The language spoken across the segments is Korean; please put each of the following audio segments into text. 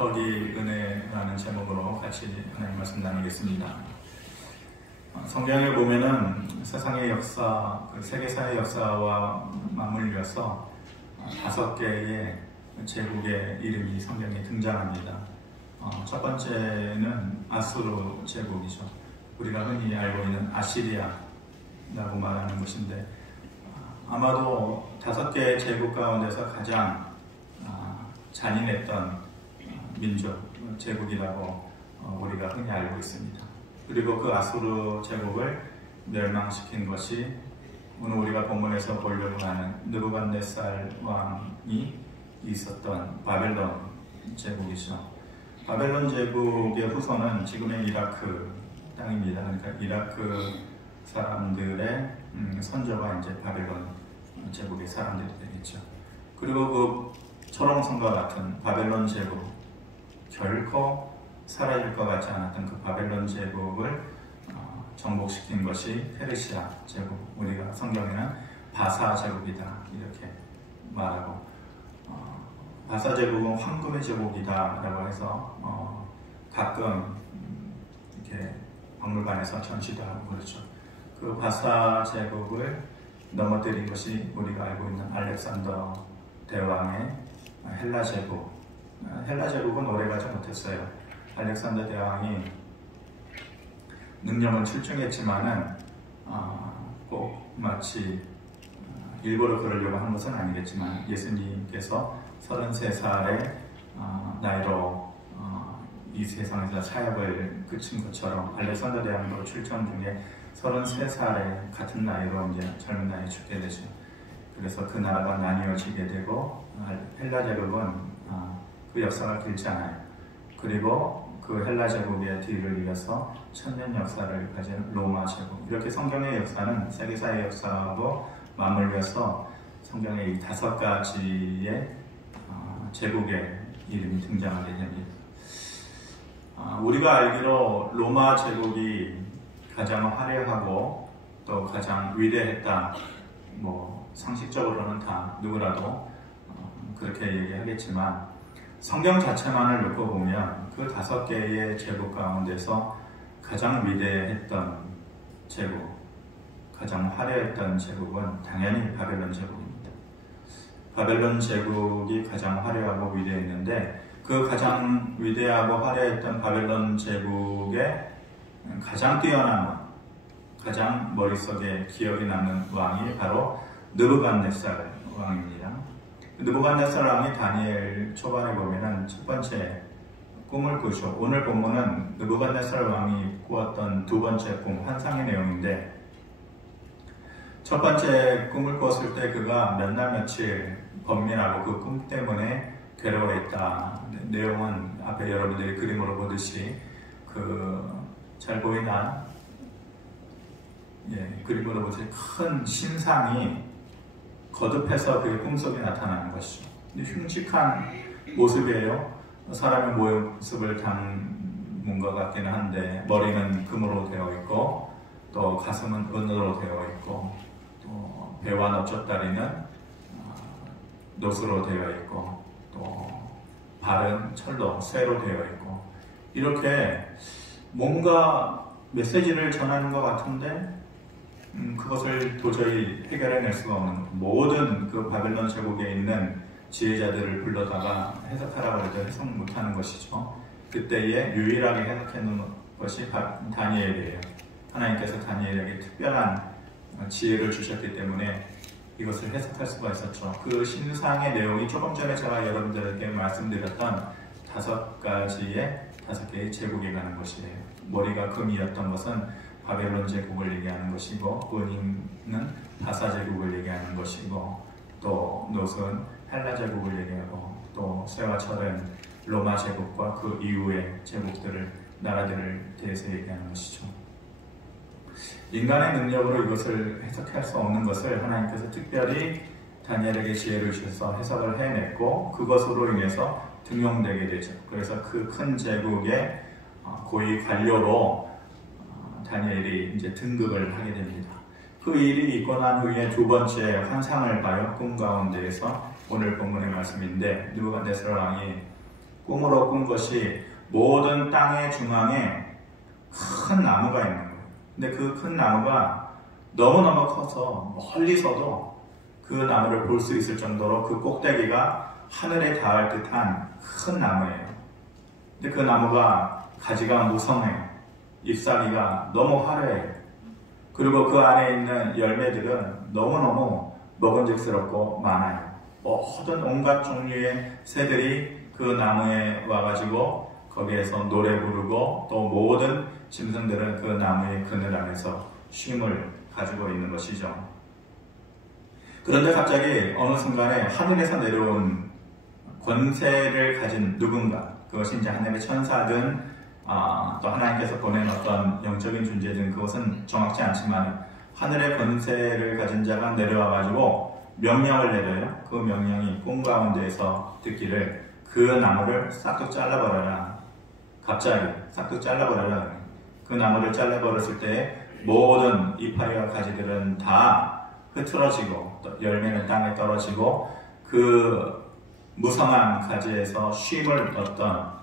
깃털이 은혜라는 제목으로 같이 하나님 말씀 나누겠습니다. 성경에 보면은 세상의 역사, 세계사의 역사와 맞물려서 5개의 제국의 이름이 성경에 등장합니다. 첫 번째는 아수르 제국이죠. 우리가 흔히 알고 있는 아시리아라고 말하는 것인데, 아마도 5개의 제국 가운데서 가장 잔인했던 민족, 제국이라고 우리가 흔히 알고 있습니다. 그리고 그 아수르 제국을 멸망시킨 것이 오늘 우리가 본문에서 보려고 하는 느부갓네살 왕이 있었던 바벨론 제국이죠. 바벨론 제국의 후손은 지금의 이라크 땅입니다. 그러니까 이라크 사람들의 선조가 이제 바벨론 제국의 사람들이 되겠죠. 그리고 그 초롱성과 같은 바벨론 제국, 결코 사라질 것 같지 않았던 그 바벨론 제국을 정복시킨 것이 페르시아 제국, 우리가 성경에는 바사 제국이다 이렇게 말하고, 바사 제국은 황금의 제국이다 라고 해서 가끔 이렇게 박물관에서 전시도 하고 그렇죠. 그 바사 제국을 넘어뜨린 것이 우리가 알고 있는 알렉산더 대왕의 헬라 제국. 헬라 제국은 오래가지 못했어요. 알렉산더 대왕이 능력은 출중했지만은 꼭 마치 일부러 그러려고 한 것은 아니겠지만, 예수님께서 33살의 나이로 이 세상에서 사역을 그친 것처럼 알렉산더 대왕도 출전 중에 33살의 같은 나이로 이제 젊은 나이에 죽게 되죠. 그래서 그 나라가 나뉘어지게 되고, 헬라 제국은 그 역사가 길지 않아요. 그리고 그 헬라 제국의 뒤를 이어서 천년 역사를 가진 로마 제국, 이렇게 성경의 역사는 세계사의 역사하고 맞물려서 성경의 이 5가지의 제국의 이름이 등장하게 됩니다. 우리가 알기로 로마 제국이 가장 화려하고 또 가장 위대했다, 상식적으로는 다 누구라도 그렇게 얘기하겠지만, 성경 자체만을 놓고 보면 그 5개의 제국 가운데서 가장 위대했던 제국, 가장 화려했던 제국은 당연히 바벨론 제국입니다. 바벨론 제국이 가장 화려하고 위대했는데, 그 가장 위대하고 화려했던 바벨론 제국의 가장 뛰어난 왕, 가장 머릿속에 기억이 남는 왕이 바로 느부갓네살 왕입니다. 느부갓네살 왕이 다니엘 초반에 보면은 첫 번째 꿈을 꾸죠. 오늘 본문은 느부갓네살 왕이 꾸었던 2번째 꿈, 환상의 내용인데, 첫 번째 꿈을 꾸었을 때 그가 몇 날 며칠 번민하고 그 꿈 때문에 괴로워했다. 내용은 앞에 여러분들이 그림으로 보듯이 잘 보이나? 그림으로 보듯이 큰 신상이 거듭해서 그의 꿈속에 나타나는 것이죠. 흉측한 모습이에요. 사람의 모습을 담은 것 같기는 한데, 머리는 금으로 되어 있고, 또 가슴은 은으로 되어 있고, 또 배와 넓적다리는 노수로 되어 있고, 또 발은 철로, 쇠로 되어 있고, 이렇게 뭔가 메시지를 전하는 것 같은데 그것을 도저히 해결해낼 수가 없는, 모든 그 바벨론 제국에 있는 지혜자들을 불러다가 해석하라고 해도 해석 못하는 것이죠. 그때에 유일하게 해석해놓은 것이 다니엘이에요. 하나님께서 다니엘에게 특별한 지혜를 주셨기 때문에 이것을 해석할 수가 있었죠. 그 신상의 내용이 조금 전에 제가 여러분들에게 말씀드렸던 5개의 제국에 가는 것이에요. 머리가 금이었던 것은 바벨론 제국을 얘기하는 것이고, 은인은 바사 제국을 얘기하는 것이고, 또 노스는 헬라 제국을 얘기하고, 또 쇠와 철은 로마 제국과 그 이후의 제국들을, 나라들을 대해서 얘기하는 것이죠. 인간의 능력으로 이것을 해석할 수 없는 것을 하나님께서 특별히 다니엘에게 지혜를 주셔서 해석을 해냈고, 그것으로 인해서 등용되게 되죠. 그래서 그 큰 제국의 고위 관료로 다니엘이 이제 등극을 하게 됩니다. 그 일이 있고 난 후에 2번째 환상을 봐요. 꿈 가운데에서 오늘 본문의 말씀인데, 느부갓네살 왕이 꿈으로 꾼 것이 모든 땅의 중앙에 큰 나무가 있는 거예요. 근데 그 큰 나무가 너무너무 커서 멀리서도 그 나무를 볼 수 있을 정도로 그 꼭대기가 하늘에 닿을 듯한 큰 나무예요. 근데 그 나무가 가지가 무성해요. 잎사귀가 너무 화려해요. 그리고 그 안에 있는 열매들은 너무너무 먹음직스럽고 많아요. 모든 온갖 종류의 새들이 그 나무에 와가지고 거기에서 노래 부르고 또 모든 짐승들은 그 나무의 그늘 안에서 쉼을 가지고 있는 것이죠. 그런데 갑자기 어느 순간에 하늘에서 내려온 권세를 가진 누군가, 그것이 이제 하늘의 천사든 또 하나님께서 보낸 어떤 영적인 존재든 그것은 정확치 않지만 하늘의 권세를 가진 자가 내려와가지고 명령을 내려요. 그 명령이 꿈 가운데에서 듣기를 그 나무를 싹둑 잘라버려라. 갑자기 싹둑 잘라버려라. 그 나무를 잘라버렸을 때 모든 이파리와 가지들은 다 흐트러지고 또 열매는 땅에 떨어지고 그 무성한 가지에서 쉼을 얻던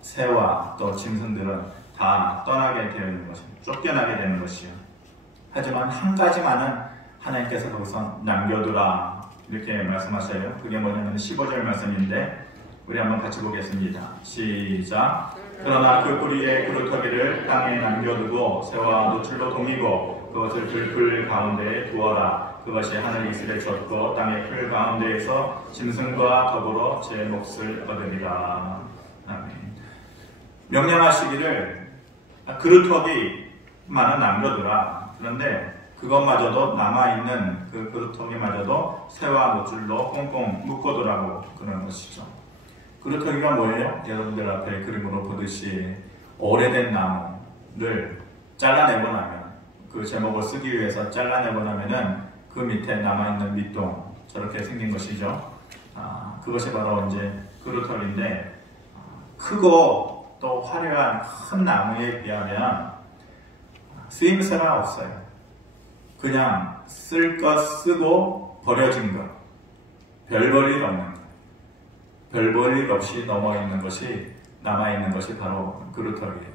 새와 또 짐승들은 다 떠나게 되어 있는 것입니다. 쫓겨나게 되는 것이요. 하지만 한 가지만은 하나님께서 거기서 남겨두라 이렇게 말씀하셔요. 그게 뭐냐면 15절 말씀인데 우리 한번 같이 보겠습니다. 시작. 그러나 그 뿌리의 그루터기를 땅에 남겨두고 새와 노출로 동이고 그것을 들풀 가운데에 두어라. 그것이 하늘 이슬에 젖고 땅의 풀 가운데에서 짐승과 더불어 제 몫을 얻으리라. 아멘. 명령하시기를 그루터기만은 남겨두라. 그런데 그것마저도 남아있는 그 그루터기마저도 새와 노줄로 꽁꽁 묶어두라고 그런 것이죠. 그루터기가 뭐예요? 여러분들 앞에 그림으로 보듯이 오래된 나무를 잘라내고 나면 그 제목을 쓰기 위해서 잘라내고 나면은 그 밑에 남아있는 밑동 저렇게 생긴 것이죠. 그것이 바로 이제 그루터기인데 크고 또 화려한 큰 나무에 비하면 쓰임새가 없어요. 그냥 쓸 것 쓰고 버려진 것, 별 볼 일 없는 것, 별 볼 일 없이 넘어있는 것이 남아있는 것이 바로 그루터기예요.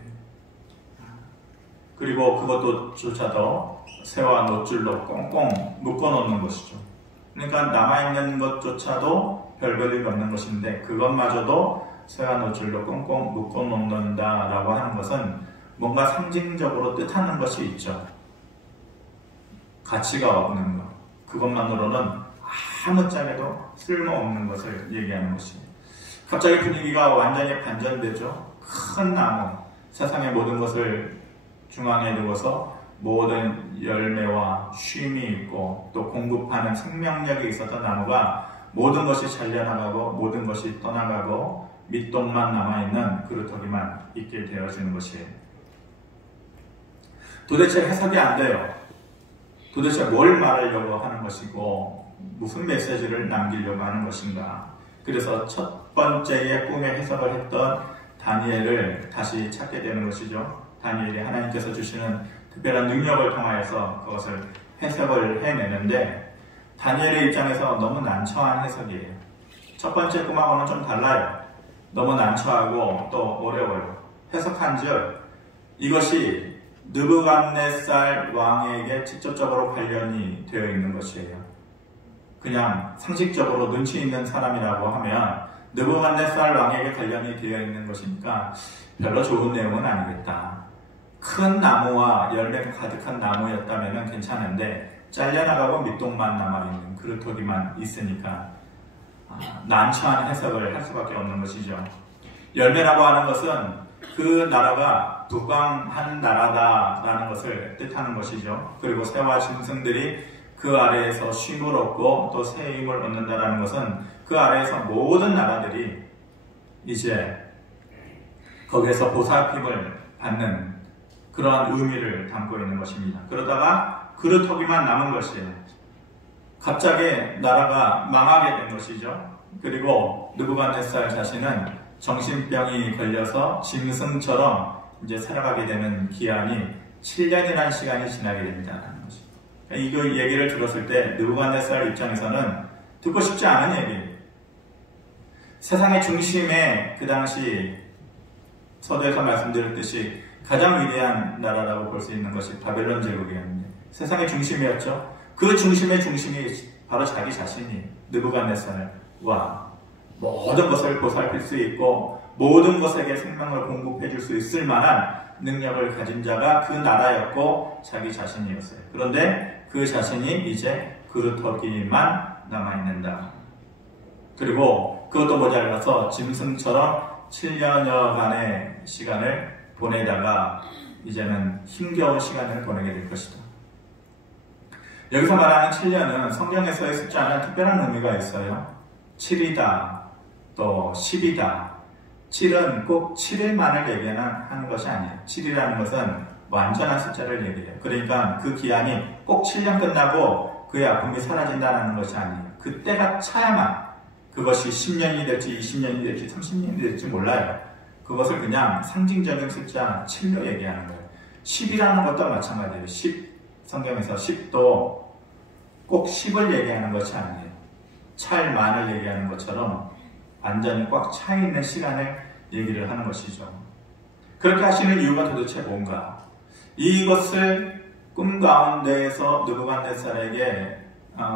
그리고 그것도 조차도 새와 노줄로 꽁꽁 묶어놓는 것이죠. 그러니까 남아있는 것조차도 별 볼 일 없는 것인데 그것마저도 새와 노줄로 꽁꽁 묶어놓는다라고 하는 것은 뭔가 상징적으로 뜻하는 것이 있죠. 가치가 없는 것, 그것만으로는 아무짝에도 쓸모없는 것을 얘기하는 것입니다. 갑자기 분위기가 완전히 반전되죠. 큰 나무, 세상의 모든 것을 중앙에 두고서 모든 열매와 쉼이 있고 또 공급하는 생명력이 있었던 나무가 모든 것이 잘려나가고 모든 것이 떠나가고 밑동만 남아있는 그루터기만 있게 되어지는 것이에요. 도대체 해석이 안 돼요. 도대체 뭘 말하려고 하는 것이고 무슨 메시지를 남기려고 하는 것인가. 그래서 첫 번째의 꿈의 해석을 했던 다니엘을 다시 찾게 되는 것이죠. 다니엘이 하나님께서 주시는 특별한 능력을 통하여서 그것을 해석을 해내는데 다니엘의 입장에서 너무 난처한 해석이에요. 첫 번째 꿈하고는 좀 달라요. 너무 난처하고 또 어려워요. 해석한즉 이것이 느부갓네살 왕에게 직접적으로 관련이 되어 있는 것이에요. 그냥 상식적으로 눈치 있는 사람이라고 하면 느부갓네살 왕에게 관련이 되어 있는 것이니까 별로 좋은 내용은 아니겠다. 큰 나무와 열매가 가득한 나무였다면 괜찮은데 잘려나가고 밑동만 남아있는 그루터기만 있으니까 난처한 해석을 할 수밖에 없는 것이죠. 열매라고 하는 것은 그 나라가 부강한 나라다라는 것을 뜻하는 것이죠. 그리고 새와 짐승들이 그 아래에서 쉼을 얻고 또 새 힘을 얻는다라는 것은 그 아래에서 모든 나라들이 이제 거기에서 보살핌을 받는 그러한 의미를 담고 있는 것입니다. 그러다가 그루터기만 남은 것이에요. 갑자기 나라가 망하게 된 것이죠. 그리고 느부갓네살 자신은 정신병이 걸려서 짐승처럼 이제 살아가게 되는 기한이 7년이라는 시간이 지나게 된다는 것입니다. 이 얘기를 들었을 때 느부갓네살 입장에서는 듣고 싶지 않은 얘기예요. 세상의 중심에 그 당시 서두에서 말씀드렸듯이 가장 위대한 나라라고 볼 수 있는 것이 바벨론 제국이었는데 세상의 중심이었죠. 그 중심의 중심이 바로 자기 자신이 느부갓네살 왕, 모든 것을 보살필 수 있고 모든 것에게 생명을 공급해 줄 수 있을 만한 능력을 가진 자가 그 나라였고 자기 자신이었어요. 그런데 그 자신이 이제 그루터기만 남아있는다. 그리고 그것도 모자라서 짐승처럼 7년여간의 시간을 보내다가 이제는 힘겨운 시간을 보내게 될 것이다. 여기서 말하는 7년은 성경에서의 숫자는 특별한 의미가 있어요. 7이다, 또 10이다. 7은 꼭 7일만을 얘기하는 것이 아니에요. 7이라는 것은 완전한 숫자를 얘기해요. 그러니까 그 기한이 꼭 7년 끝나고 그의 아픔이 사라진다는 것이 아니에요. 그때가 차야만 그것이 10년이 될지 20년이 될지 30년이 될지 몰라요. 그것을 그냥 상징적인 숫자 7로 얘기하는 거예요. 10이라는 것도 마찬가지예요. 10, 성경에서 10도 꼭 10을 얘기하는 것이 아니에요. 찰만을 얘기하는 것처럼 완전히 꽉 차있는 시간을 얘기를 하는 것이죠. 그렇게 하시는 이유가 도대체 뭔가? 이것을 꿈 가운데에서 느부갓네살에게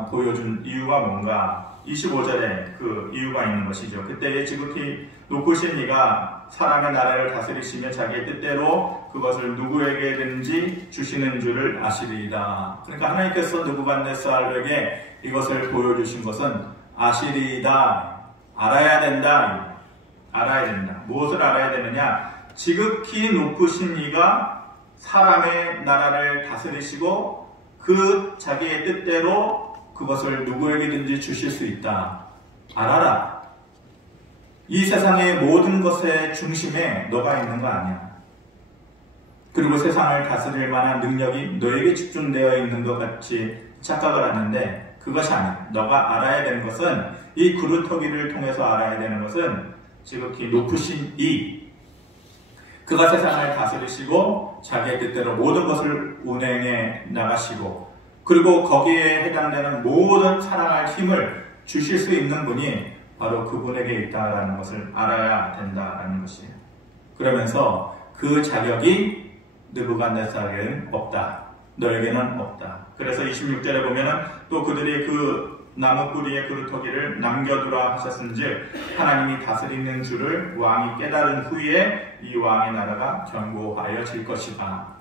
보여준 이유가 뭔가? 25절에 그 이유가 있는 것이죠. 그때에 지극히 높으신 이가 사람의 나라를 다스리시며 자기의 뜻대로 그것을 누구에게든지 주시는 줄을 아시리이다. 그러니까 하나님께서 느부갓네살에게 이것을 보여주신 것은 아시리이다. 알아야 된다. 알아야 된다. 무엇을 알아야 되느냐? 지극히 높으신 이가 사람의 나라를 다스리시고 그 자기의 뜻대로 그것을 누구에게든지 주실 수 있다. 알아라. 이 세상의 모든 것의 중심에 너가 있는 거 아니야. 그리고 세상을 다스릴 만한 능력이 너에게 집중되어 있는 것 같이 착각을 하는데 그것이 아니야. 너가 알아야 되는 것은 이 그루터기를 통해서 알아야 되는 것은 지극히 높으신 이 그가 세상을 다스리시고 자기의 뜻대로 모든 것을 운행해 나가시고 그리고 거기에 해당되는 모든 살아갈 힘을 주실 수 있는 분이 바로 그분에게 있다라는 것을 알아야 된다라는 것이에요. 그러면서 그 자격이 느부갓네살에게는 없다. 너에게는 없다. 그래서 26절에 보면은 또 그들이 그 나무 뿌리의 그루터기를 남겨두라 하셨은즉 하나님이 다스리는 줄을 왕이 깨달은 후에 이 왕의 나라가 견고하여질 것이다.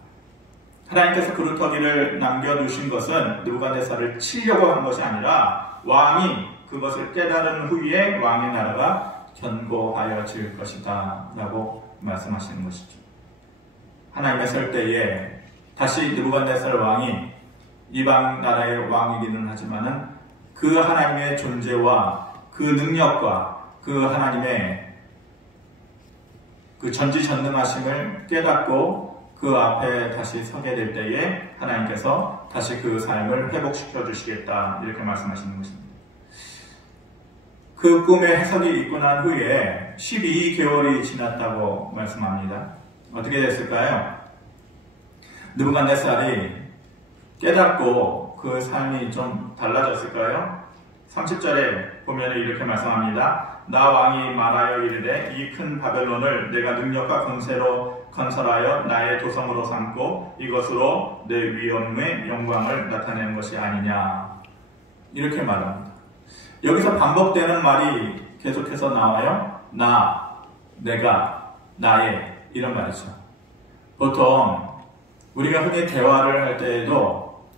하나님께서 그루터기를 남겨두신 것은 느부갓네살을 치려고 한 것이 아니라 왕이 그것을 깨달은 후에 왕의 나라가 견고하여질 것이다 라고 말씀하시는 것이죠. 하나님의 설 때에 다시 느부갓네살 왕이 이방 나라의 왕이기는 하지만은 그 하나님의 존재와 그 능력과 그 하나님의 그 전지전능하심을 깨닫고 그 앞에 다시 서게 될 때에 하나님께서 다시 그 삶을 회복시켜 주시겠다 이렇게 말씀하시는 것입니다. 그 꿈의 해석이 있고 난 후에 12개월이 지났다고 말씀합니다. 어떻게 됐을까요? 느부갓네살이 깨닫고 그 삶이 좀 달라졌을까요? 30절에 보면 이렇게 말씀합니다. 나 왕이 말하여 이르되 이 큰 바벨론을 내가 능력과 권세로 건설하여 나의 도성으로 삼고 이것으로 내 위엄의 영광을 나타내는 것이 아니냐 이렇게 말합니다. 여기서 반복되는 말이 계속해서 나와요. 나, 내가, 나의 이런 말이죠. 보통 우리가 흔히 대화를 할 때에도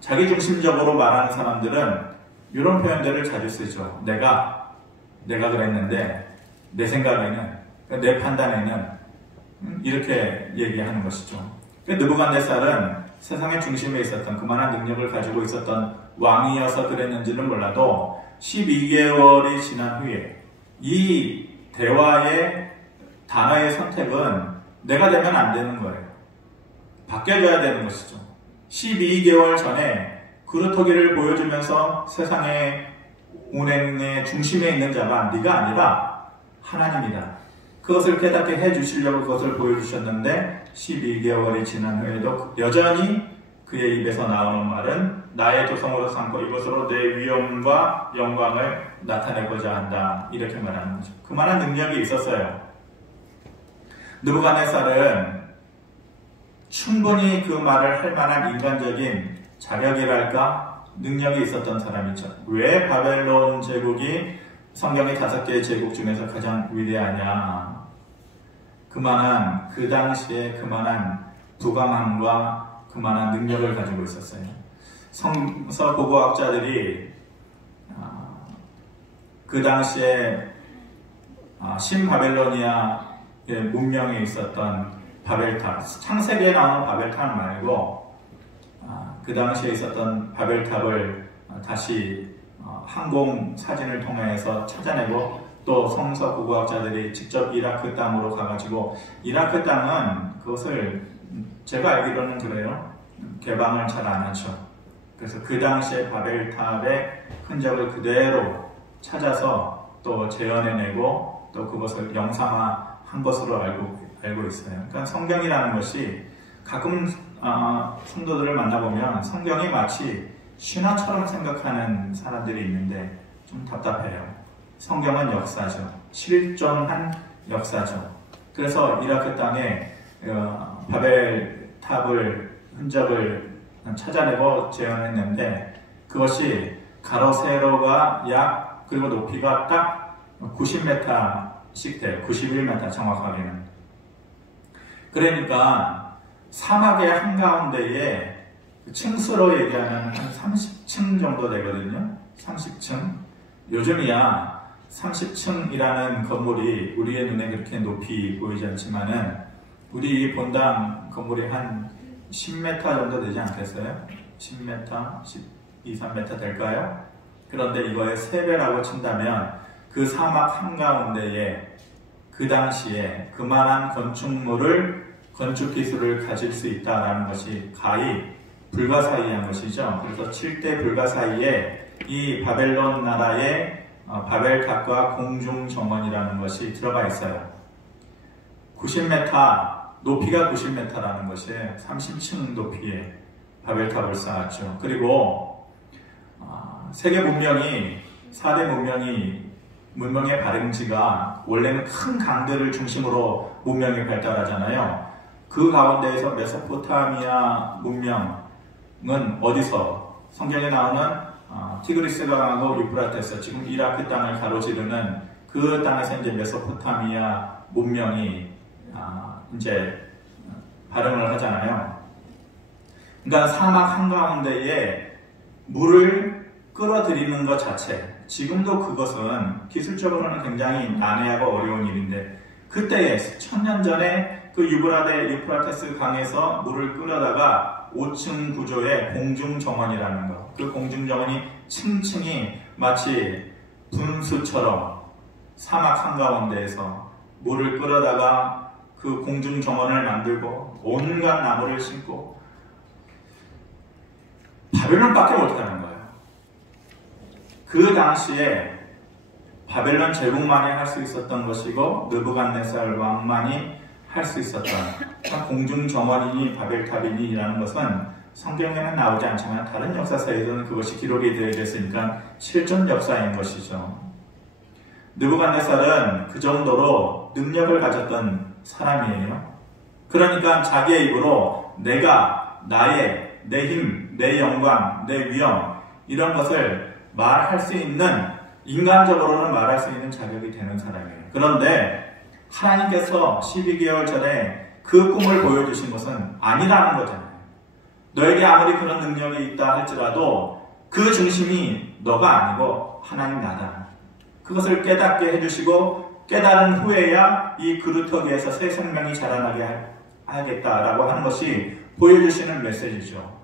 자기중심적으로 말하는 사람들은 이런 표현들을 자주 쓰죠. 내가 그랬는데 내 생각에는, 내 판단에는 이렇게 얘기하는 것이죠. 느부갓네살은 세상의 중심에 있었던 그만한 능력을 가지고 있었던 왕이어서 그랬는지는 몰라도 12개월이 지난 후에 이 대화의 단어의 선택은 내가 되면 안 되는 거예요. 바뀌어져야 되는 것이죠. 12개월 전에 그루터기를 보여주면서 세상의 운행의 중심에 있는 자가 네가 아니라 하나님이다. 그것을 깨닫게 해주시려고 그것을 보여주셨는데 12개월이 지난 후에도 여전히 그의 입에서 나오는 말은 나의 도성으로 삼고 이것으로 내 위엄과 영광을 나타내고자 한다. 이렇게 말하는 거죠. 그만한 능력이 있었어요. 느부갓네살은 충분히 그 말을 할 만한 인간적인 자격이랄까 능력이 있었던 사람이죠. 왜 바벨론 제국이 성경의 5개의 제국 중에서 가장 위대하냐? 그 당시에 그만한 부강함과 그만한 능력을 가지고 있었어요. 성서 고고학자들이 그 당시에 신바벨로니아의 문명에 있었던 바벨탑, 창세기에 나오는 바벨탑 말고 그 당시에 있었던 바벨탑을 다시 항공 사진을 통해서 찾아내고 또 성서 고고학자들이 직접 이라크 땅으로 가가지고 이라크 땅은 그것을 제가 알기로는 그래요. 개방을 잘 안 하죠. 그래서 그 당시에 바벨탑의 흔적을 그대로 찾아서 또 재현해내고 또 그것을 영상화한 것으로 알고 있어요. 그러니까 성경이라는 것이 가끔 성도들을 만나보면 성경이 마치 신화처럼 생각하는 사람들이 있는데 좀 답답해요. 성경은 역사죠. 실존한 역사죠. 그래서 이라크 땅에 바벨탑을 흔적을 찾아내고 재현했는데 그것이 가로 세로가 그리고 높이가 딱 90m씩 돼요. 91m 정확하게는. 그러니까 사막의 한가운데에 층수로 얘기하면 한 30층 정도 되거든요. 30층. 요즘이야 30층이라는 건물이 우리의 눈에 그렇게 높이 보이지 않지만은 우리 본당 건물이 한 10m 정도 되지 않겠어요? 10m, 12, 3m 될까요? 그런데 이거의 3배라고 친다면 그 사막 한가운데에 그 당시에 그만한 건축 기술을 가질 수 있다는 것이 가히 불가사의한 것이죠. 그래서 7대 불가사의에 이 바벨론 나라의 바벨탑과 공중정원이라는 것이 들어가 있어요. 90m, 높이가 90m라는 것이 30층 높이의 바벨탑을 쌓았죠. 그리고 세계 문명이 4대 문명의 발행지가 원래는 큰 강들을 중심으로 문명이 발달하잖아요. 그 가운데에서 메소포타미아 문명은 어디서? 성경에 나오는 티그리스 강하고 유프라테스, 지금 이라크 땅을 가로지르는 그 땅에서 이제 메소포타미아 문명이 이제 발음을 하잖아요. 그러니까 사막 한가운데에 물을 끌어들이는 것 자체, 지금도 그것은 기술적으로는 굉장히 난해하고 어려운 일인데 그때에 1000년 전에 그 유프라테스 강에서 물을 끌어다가 5층 구조의 공중정원이라는 것, 그 공중정원이 층층이 마치 분수처럼 사막 한가운데에서 물을 끌어다가 그 공중정원을 만들고 온갖 나무를 심고 바벨론밖에 못하는 거예요. 그 당시에 바벨론 제국만이 할 수 있었던 것이고 느부갓네살 왕만이 할 수 있었던 공중정원이니 바벨탑이니라는 것은 성경에는 나오지 않지만 다른 역사서에서는 그것이 기록이 되어 있으니까 실존 역사인 것이죠. 느부갓네살은 그 정도로 능력을 가졌던 사람이에요. 그러니까 자기의 입으로 내가 내 힘, 내 영광, 내 위엄 이런 것을 말할 수 있는, 인간적으로는 말할 수 있는 자격이 되는 사람이에요. 그런데 하나님께서 12개월 전에 그 꿈을 보여주신 것은 아니라는 거잖아요. 너에게 아무리 그런 능력이 있다 할지라도 그 중심이 너가 아니고 하나님 나다. 그것을 깨닫게 해주시고 깨달은 후에야 이 그루터기에서 새 생명이 자라나게 하겠다라고 하는 것이 보여주시는 메시지죠.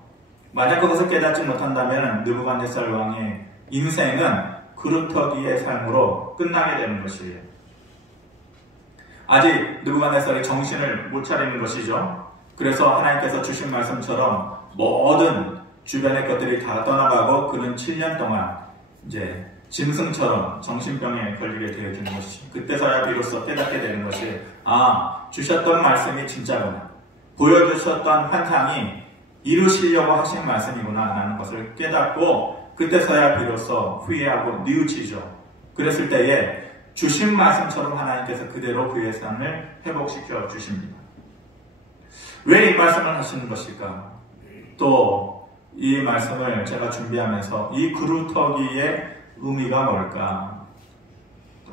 만약 그것을 깨닫지 못한다면 느부갓네살 왕의 인생은 그루터기의 삶으로 끝나게 되는 것이에요. 아직 느부갓네살이 정신을 못 차리는 것이죠. 그래서 하나님께서 주신 말씀처럼 모든 주변의 것들이 다 떠나가고 그는 7년 동안 이제 짐승처럼 정신병에 걸리게 되어지는 것이죠. 그때서야 비로소 깨닫게 되는 것이 주셨던 말씀이 진짜구나. 보여주셨던 환상이 이루시려고 하신 말씀이구나 라는 것을 깨닫고 그때서야 비로소 후회하고 뉘우치죠. 그랬을 때에 주신 말씀처럼 하나님께서 그대로 그의 삶을 회복시켜 주십니다. 왜 이 말씀을 하시는 것일까? 또 이 말씀을 제가 준비하면서 이 그루터기의 의미가 뭘까?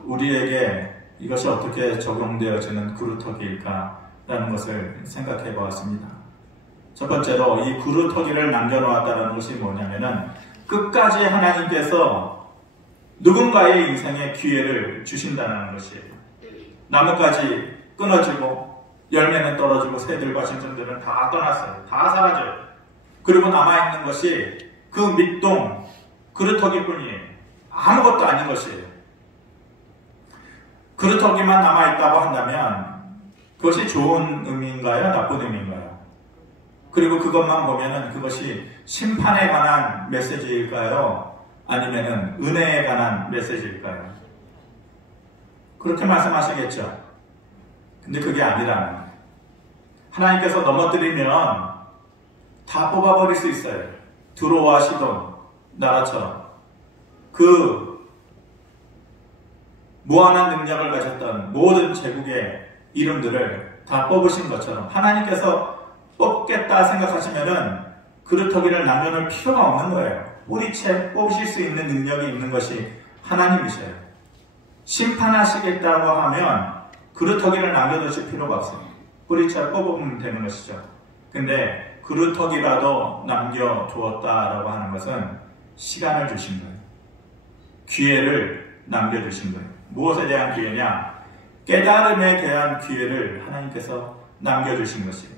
우리에게 이것이 어떻게 적용되어지는 그루터기일까? 라는 것을 생각해 보았습니다. 첫 번째로 이 그루터기를 남겨놓았다는 것이 뭐냐면은 끝까지 하나님께서 누군가의 인생에 기회를 주신다는 것이에요. 나뭇가지 끊어지고 열매는 떨어지고 새들과 짐승들은 다 떠났어요. 다 사라져요. 그리고 남아있는 것이 그 밑동 그루터기뿐이에요. 아무것도 아닌 것이에요. 그루터기만 남아있다고 한다면 그것이 좋은 의미인가요? 나쁜 의미인가요? 그리고 그것만 보면은 그것이 심판에 관한 메시지일까요? 아니면은 은혜에 관한 메시지일까요? 그렇게 말씀하시겠죠. 근데 그게 아니라는 거예요. 하나님께서 넘어뜨리면 다 뽑아버릴 수 있어요. 두로와 시돈 나라처럼 그 무한한 능력을 가졌던 모든 제국의 이름들을 다 뽑으신 것처럼 하나님께서 뽑겠다 생각하시면은 그루터기를 남겨놓을 필요가 없는 거예요. 뿌리채 뽑으실 수 있는 능력이 있는 것이 하나님이셔요. 심판하시겠다고 하면 그루터기를 남겨두실 필요가 없어요. 뿌리채 뽑으면 되는 것이죠. 근데 그루터기라도 남겨두었다라고 하는 것은 시간을 주신 거예요. 기회를 남겨주신 거예요. 무엇에 대한 기회냐? 깨달음에 대한 기회를 하나님께서 남겨주신 것이에요.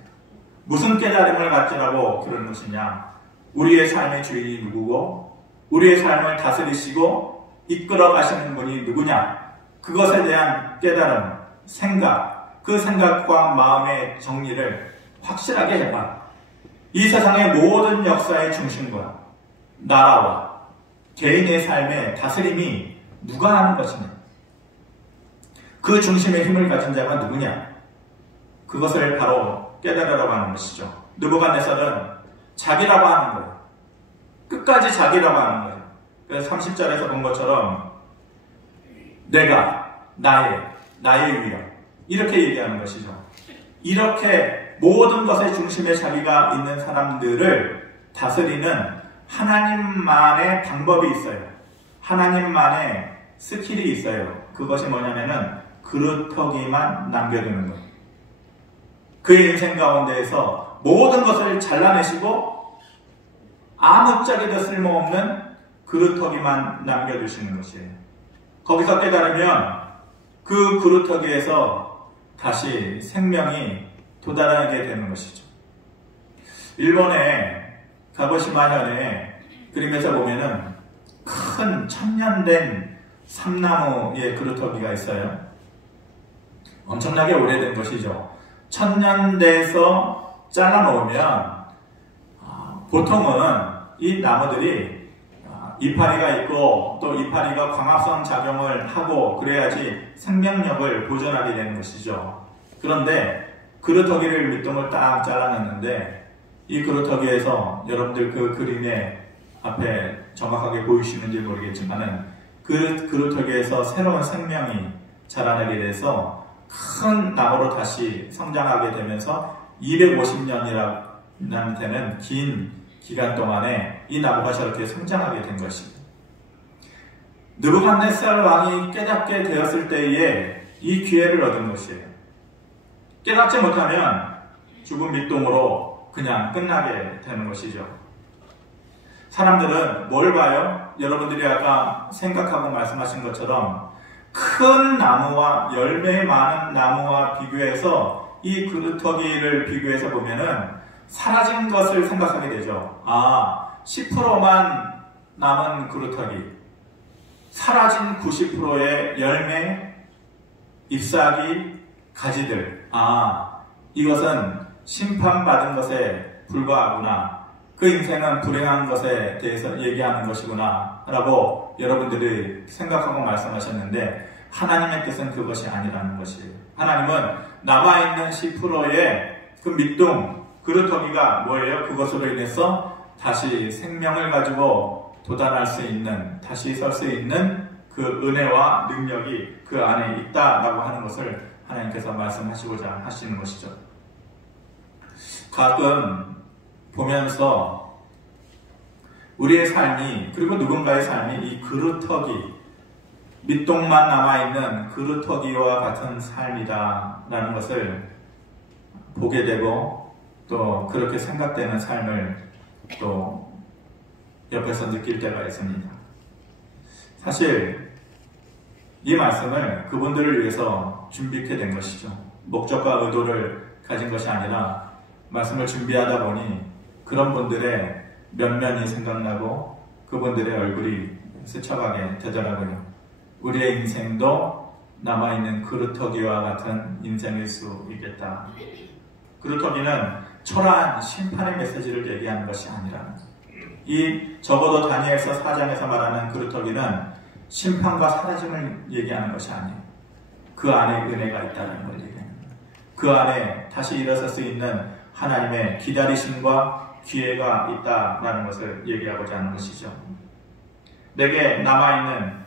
무슨 깨달음을 갖지라고 그러는 것이냐? 우리의 삶의 주인이 누구고 우리의 삶을 다스리시고 이끌어 가시는 분이 누구냐? 그것에 대한 깨달음, 생각, 그 생각과 마음의 정리를 확실하게 해봐. 이 세상의 모든 역사의 중심과 나라와 개인의 삶의 다스림이 누가 하는 것이냐? 그 중심의 힘을 가진 자가 누구냐? 그것을 바로 깨달으라고 하는 것이죠. 느부갓네살은 자기라고 하는 거예요. 끝까지 자기라고 하는 거예요. 그래서 30절에서 본 것처럼 내가 나의 위력 이렇게 얘기하는 것이죠. 이렇게 모든 것의 중심에 자기가 있는 사람들을 다스리는 하나님만의 방법이 있어요. 하나님만의 스킬이 있어요. 그것이 뭐냐면은 그루터기만 남겨두는 거예요. 그의 인생 가운데에서 모든 것을 잘라내시고 아무짝에도 쓸모없는 그루터기만 남겨두시는 것이에요. 거기서 깨달으면 그 그루터기에서 다시 생명이 도달하게 되는 것이죠. 일본의 가고시마현의 그림에서 보면은 큰 천년된 삼나무의 그루터기가 있어요. 엄청나게 오래된 것이죠. 천년대에서 잘라놓으면 보통은 이 나무들이 이파리가 있고 또 이파리가 광합성 작용을 하고 그래야지 생명력을 보존하게 되는 것이죠. 그런데 그루터기를 밑동을 딱 잘라냈는데 이 그루터기에서 여러분들 그 그림에 앞에 정확하게 보이시는지 모르겠지만은 그 그루터기에서 새로운 생명이 자라나게 돼서 큰 나무로 다시 성장하게 되면서 250년이라는 되는 긴 기간 동안에 이 나무가 저렇게 성장하게 된 것입니다. 느부갓네살 왕이 깨닫게 되었을 때에 이 기회를 얻은 것이에요. 깨닫지 못하면 죽음 밑동으로 그냥 끝나게 되는 것이죠. 사람들은 뭘 봐요? 여러분들이 아까 생각하고 말씀하신 것처럼 큰 나무와 열매 많은 나무와 비교해서 이 그루터기를 비교해서 보면은 사라진 것을 생각하게 되죠. 10%만 남은 그루터기, 사라진 90%의 열매, 잎사귀, 가지들. 이것은 심판받은 것에 불과하구나. 그 인생은 불행한 것에 대해서 얘기하는 것이구나 라고 여러분들이 생각하고 말씀하셨는데 하나님의 뜻은 그것이 아니라는 것이에요. 하나님은 남아있는 10%의 그 밑동 그루터기가 뭐예요? 그것으로 인해서 다시 생명을 가지고 도달할 수 있는, 다시 설 수 있는 그 은혜와 능력이 그 안에 있다라고 하는 것을 하나님께서 말씀하시고자 하시는 것이죠. 가끔 보면서 우리의 삶이, 그리고 누군가의 삶이 이 그루터기, 밑동만 남아있는 그루터기와 같은 삶이다라는 것을 보게 되고 또 그렇게 생각되는 삶을 또 옆에서 느낄 때가 있습니다. 사실 이 말씀을 그분들을 위해서 준비하게 된 것이죠. 목적과 의도를 가진 것이 아니라 말씀을 준비하다 보니 그런 분들의 면면이 생각나고 그분들의 얼굴이 스쳐가게 되더라고요. 우리의 인생도 남아있는 그루터기와 같은 인생일 수 있겠다. 그루터기는 초라한 심판의 메시지를 얘기하는 것이 아니라 이 적어도 다니엘서 4장에서 말하는 그루터기는 심판과 사라짐을 얘기하는 것이 아니에요. 그 안에 은혜가 있다는 걸 얘기합니다. 그 안에 다시 일어설 수 있는 하나님의 기다리심과 기회가 있다는 것을 얘기하고자 하는 것이죠. 내게 남아있는,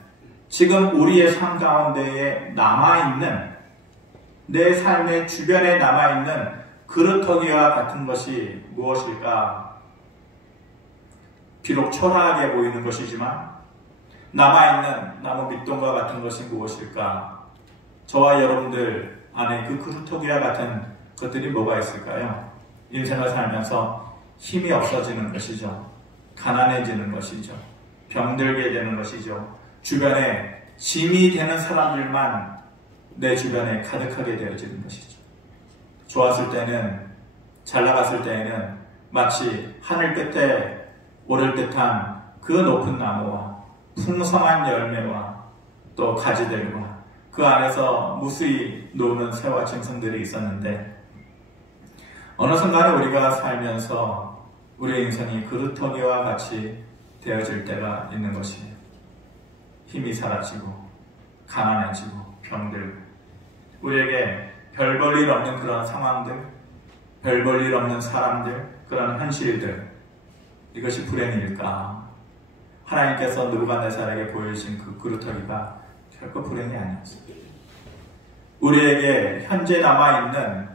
지금 우리의 삶 가운데에 남아있는, 내 삶의 주변에 남아있는 그루터기와 같은 것이 무엇일까? 비록 초라하게 보이는 것이지만 남아있는 나무 밑동과 같은 것이 무엇일까? 저와 여러분들 안에 그 그루터기와 같은 것들이 뭐가 있을까요? 인생을 살면서 힘이 없어지는 것이죠. 가난해지는 것이죠. 병들게 되는 것이죠. 주변에 짐이 되는 사람들만 내 주변에 가득하게 되어지는 것이죠. 좋았을 때는, 잘 나갔을 때에는 마치 하늘 끝에 오를 듯한 그 높은 나무와 풍성한 열매와 또 가지들과 그 안에서 무수히 노는 새와 짐승들이 있었는데 어느 순간에 우리가 살면서 우리의 인생이 그루터기와 같이 되어질 때가 있는 것이에요. 힘이 사라지고 가난해지고 병들고 우리에게 별 볼 일 없는 그런 상황들, 별 볼 일 없는 사람들, 그런 현실들, 이것이 불행일까? 하나님께서 느부갓네살에게 보여주신 그 그루터기가 결코 불행이 아니었어요. 우리에게 현재 남아있는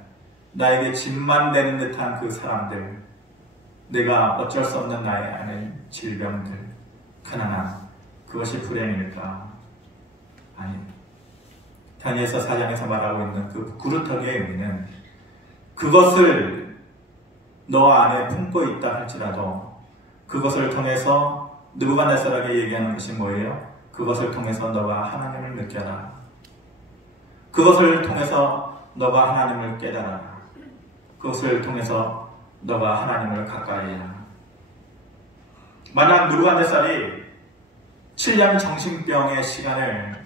나에게 짐만 되는 듯한 그 사람들, 내가 어쩔 수 없는 나의 안에 질병들, 가난함, 그것이 불행일까? 아닙니다. 다니엘서 4장에서 말하고 있는 그 그루터기의 의미는 그것을 너 안에 품고 있다 할지라도 그것을 통해서 느부갓네살에게 얘기하는 것이 뭐예요? 그것을 통해서 너가 하나님을 느껴라. 그것을 통해서 너가 하나님을 깨달아라. 그것을 통해서 너가 하나님을 가까이 해라. 만약 느부갓네살이 7년 정신병의 시간을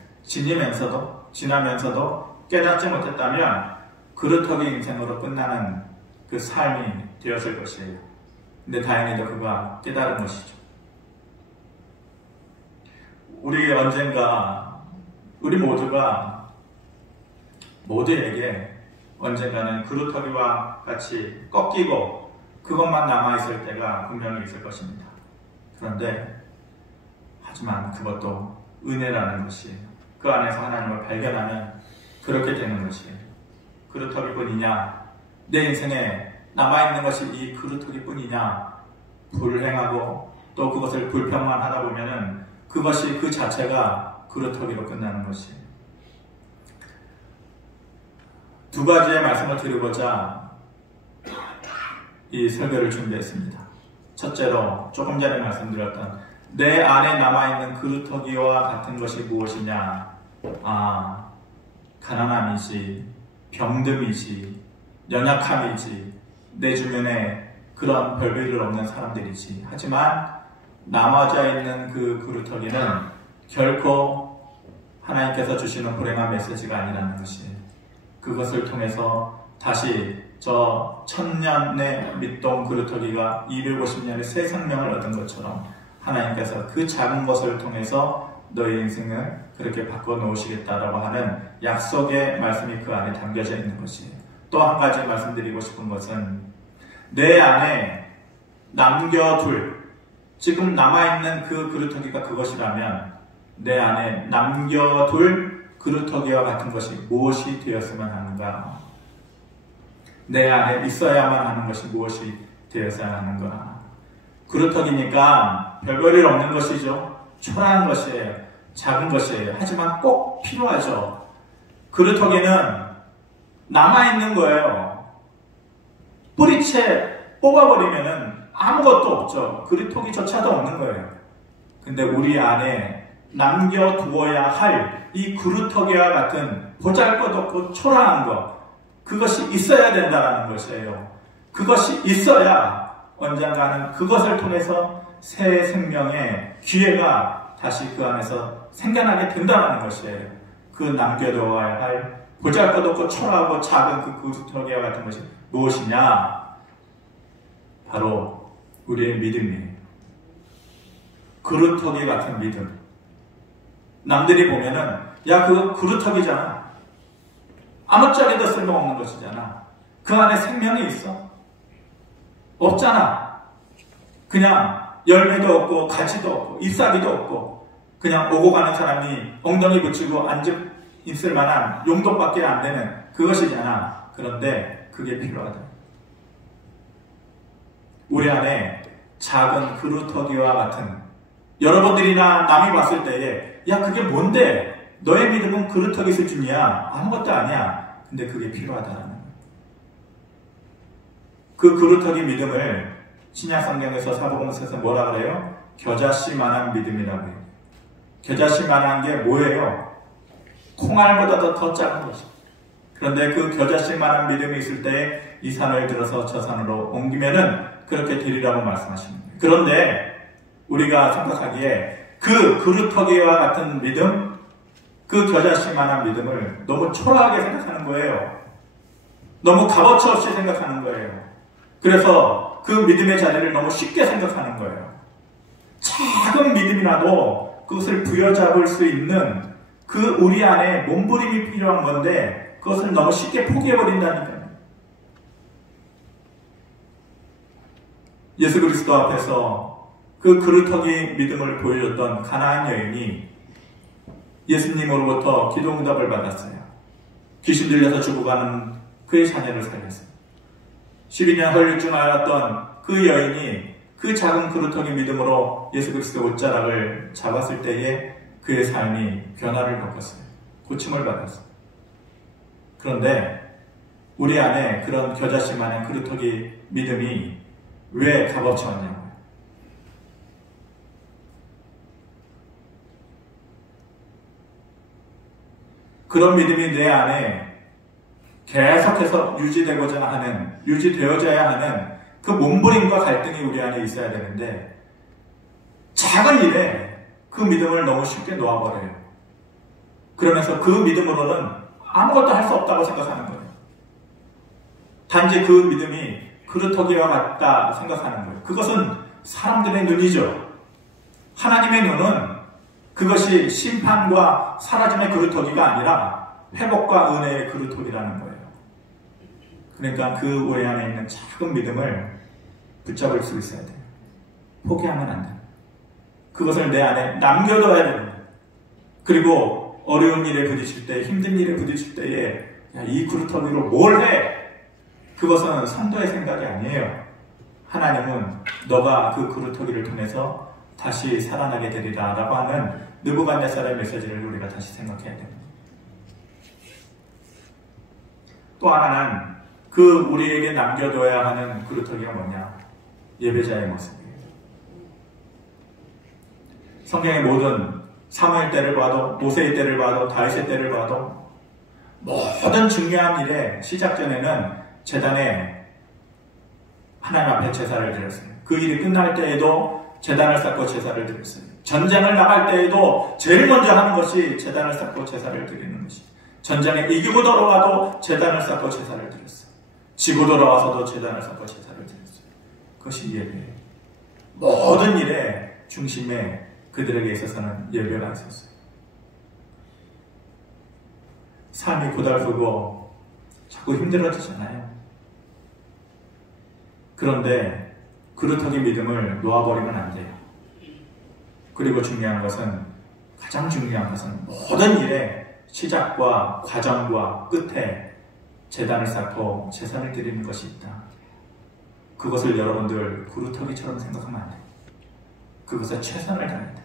지나면서도 깨닫지 못했다면 그루터기 인생으로 끝나는 그 삶이 되었을 것이에요. 근데 다행히도 그가 깨달은 것이죠. 우리 모두에게 언젠가는 그루터기와 같이 꺾이고 그것만 남아있을 때가 분명히 있을 것입니다. 그런데 하지만 그것도 은혜라는 것이에요. 그 안에서 하나님을 발견하면 그렇게 되는 것이에요. 그루터기뿐이냐? 내 인생에 남아있는 것이 이 그루터기뿐이냐? 불행하고 또 그것을 불평만 하다 보면은 그것이 그 자체가 그루터기로 끝나는 것이에요. 두 가지의 말씀을 드리고자 이 설교를 준비했습니다. 첫째로 조금 전에 말씀드렸던 내 안에 남아있는 그루터기와 같은 것이 무엇이냐? 가난함이지, 병듦이지, 연약함이지, 내 주변에 그런 별볼일 없는 사람들이지. 하지만 남아져 있는 그 그루터기는 결코 하나님께서 주시는 불행한 메시지가 아니라는 것이에요. 그것을 통해서 다시 저 1000년의 밑동 그루터기가 250년의 새 생명을 얻은 것처럼 하나님께서 그 작은 것을 통해서 너의 인생을 그렇게 바꿔놓으시겠다라고 하는 약속의 말씀이 그 안에 담겨져 있는 것이에요. 또 한 가지 말씀드리고 싶은 것은 내 안에 남겨둘, 지금 남아있는 그 그루터기가 그것이라면 내 안에 남겨둘 그루터기와 같은 것이 무엇이 되었으면 하는가? 내 안에 있어야만 하는 것이 무엇이 되었어야 하는가? 그루터기니까 별볼일 없는 것이죠. 초라한 것이에요. 작은 것이에요. 하지만 꼭 필요하죠. 그루터기는 남아있는 거예요. 뿌리채 뽑아버리면은 아무것도 없죠. 그루터기조차도 없는 거예요. 근데 우리 안에 남겨두어야 할 이 그루터기와 같은 보잘것없고 초라한 것, 그것이 있어야 된다는 것이에요. 그것이 있어야 언젠가는 그것을 통해서 새 생명의 기회가 다시 그 안에서 생겨나게 된다는 것이에요. 그 남겨두어야 할 보잘것없고 초라하고 작은 그 그루터기와 같은 것이 무엇이냐? 바로 우리의 믿음이에요. 그루터기 같은 믿음. 남들이 보면은 야 그거 그루터기잖아. 아무짝에도 쓸모없는 것이잖아. 그 안에 생명이 있어? 없잖아. 그냥 열매도 없고 가지도 없고 잎사귀도 없고 그냥 오고 가는 사람이 엉덩이 붙이고 앉을 있을 만한 용도밖에 안 되는 그것이잖아. 그런데 그게 필요하다. 우리 안에 작은 그루터기와 같은, 여러분들이나 남이 봤을 때에 야 그게 뭔데? 너의 믿음은 그루터기 수준이야. 아무것도 아니야. 근데 그게 필요하다는 거예요. 그 그루터기 믿음을 신약 성경에서 사복음서에서 뭐라 그래요? 겨자씨만한 믿음이라고 해요. 겨자씨만한 게 뭐예요? 콩알보다도 더 작은 것이죠. 그런데 그 겨자씨만한 믿음이 있을 때 이 산을 들어서 저 산으로 옮기면은 그렇게 되리라고 말씀하십니다. 그런데 우리가 생각하기에 그 그루터기와 같은 믿음, 그 겨자씨만한 믿음을 너무 초라하게 생각하는 거예요. 너무 값어치 없이 생각하는 거예요. 그래서 그 믿음의 자리를 너무 쉽게 생각하는 거예요. 작은 믿음이라도 그것을 부여잡을 수 있는 그 우리 안에 몸부림이 필요한 건데 그것을 너무 쉽게 포기해버린다니까요. 예수 그리스도 앞에서 그 그루터기 믿음을 보여줬던 가나안 여인이 예수님으로부터 기도응답을 받았어요. 귀신 들려서 죽어가는 그의 자녀를 살렸어요. 12년 혈류증 앓았던 그 여인이 그 작은 그루터기 믿음으로 예수 그리스도 옷자락을 잡았을 때에 그의 삶이 변화를 겪었어요. 고침을 받았어요. 그런데 우리 안에 그런 겨자씨만한 그루터기 믿음이 왜 값어치 없냐고요. 그런 믿음이 내 안에 계속해서 유지되어져야 하는 그 몸부림과 갈등이 우리 안에 있어야 되는데 작은 일에 그 믿음을 너무 쉽게 놓아버려요. 그러면서 그 믿음으로는 아무것도 할 수 없다고 생각하는 거예요. 단지 그 믿음이 그루터기와 같다 생각하는 거예요. 그것은 사람들의 눈이죠. 하나님의 눈은 그것이 심판과 사라짐의 그루터기가 아니라 회복과 은혜의 그루터기라는 거예요. 그러니까 그 우리 안에 있는 작은 믿음을 붙잡을 수 있어야 돼요. 포기하면 안 돼요. 그것을 내 안에 남겨둬야 됩니다. 그리고 어려운 일에 부딪힐 때, 힘든 일에 부딪힐 때에 야, 이 그루터기로 뭘 해? 그것은 성도의 생각이 아니에요. 하나님은 너가 그 그루터기를 통해서 다시 살아나게 되리라 라고 하는 느부갓네살의 메시지를 우리가 다시 생각해야 됩니다. 또 하나는 그 우리에게 남겨둬야 하는 그루터기가 뭐냐? 예배자의 모습이에요. 성경의 모든 사무엘 때를 봐도, 모세의 때를 봐도, 다윗의 때를 봐도 모든 중요한 일의 시작 전에는 제단에 하나님 앞에 제사를 드렸어요. 그 일이 끝날 때에도 제단을 쌓고 제사를 드렸어요. 전쟁을 나갈 때에도 제일 먼저 하는 것이 제단을 쌓고 제사를 드리는 것이. 전쟁에 이기고 돌아와도 제단을 쌓고 제사를 드렸어요. 지고 돌아와서도 제단을 쌓고 제사를 드렸어요. 그것이 예배예요. 모든 일의 중심에 그들에게 있어서는 예배가 있었어요. 삶이 고달프고 자꾸 힘들어지잖아요. 그런데 그루터기 믿음을 놓아버리면 안 돼요. 그리고 중요한 것은, 가장 중요한 것은 모든 일의 시작과 과정과 끝에 제단을 쌓고 제사를 드리는 것이 있다. 그것을 여러분들 그루터기처럼 생각하면 안 돼. 그것에 최선을 다해야 돼.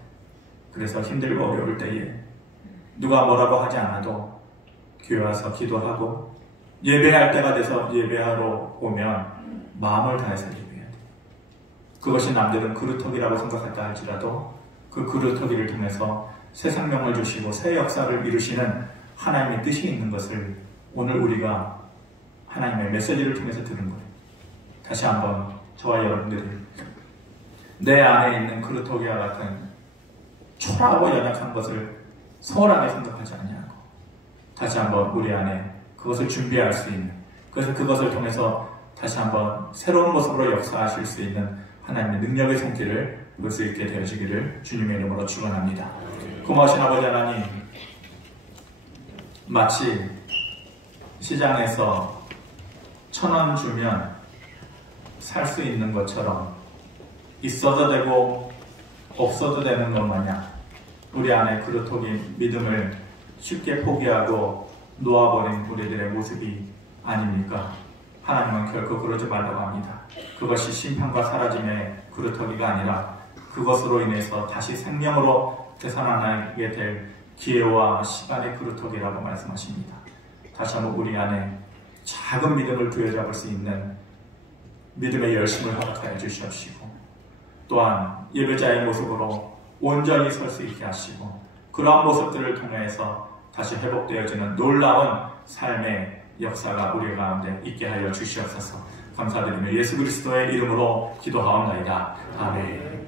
그래서 힘들고 어려울 때에 누가 뭐라고 하지 않아도 교회 와서 기도하고 예배할 때가 돼서 예배하러 오면 마음을 다해서 예배해야 돼. 그것이 남들은 그루터기라고 생각했다 할지라도 그 그루터기를 통해서 새 생명을 주시고 새 역사를 이루시는 하나님의 뜻이 있는 것을 오늘 우리가 하나님의 메시지를 통해서 들은 거예요. 다시 한번 저와 여러분들이 내 안에 있는 그루터기와 같은 초라하고 연약한 것을 소홀하게 생각하지 아니하고 다시 한번 우리 안에 그것을 준비할 수 있는, 그래서 그것을 통해서 다시 한번 새로운 모습으로 역사하실 수 있는 하나님의 능력의 손길을 볼 수 있게 되어지기를 주님의 이름으로 축원합니다. 고마우신 아버지 하나님, 마치 시장에서 1,000원 주면 살 수 있는 것처럼 있어도 되고 없어도 되는 것 마냥 우리 안에 그루터기 믿음을 쉽게 포기하고 놓아버린 우리들의 모습이 아닙니까? 하나님은 결코 그러지 말라고 합니다. 그것이 심판과 사라짐의 그루터기가 아니라 그것으로 인해서 다시 생명으로 되살아나게 될 기회와 시간의 그루터기라고 말씀하십니다. 다시 한번 우리 안에 작은 믿음을 부여잡을 수 있는 믿음의 열심을 허락하여 주시옵시고, 또한 예배자의 모습으로 온전히 설 수 있게 하시고, 그러한 모습들을 통해서 다시 회복되어지는 놀라운 삶의 역사가 우리 가운데 있게 하여 주시옵소서. 감사드리며 예수 그리스도의 이름으로 기도하옵나이다. 아멘.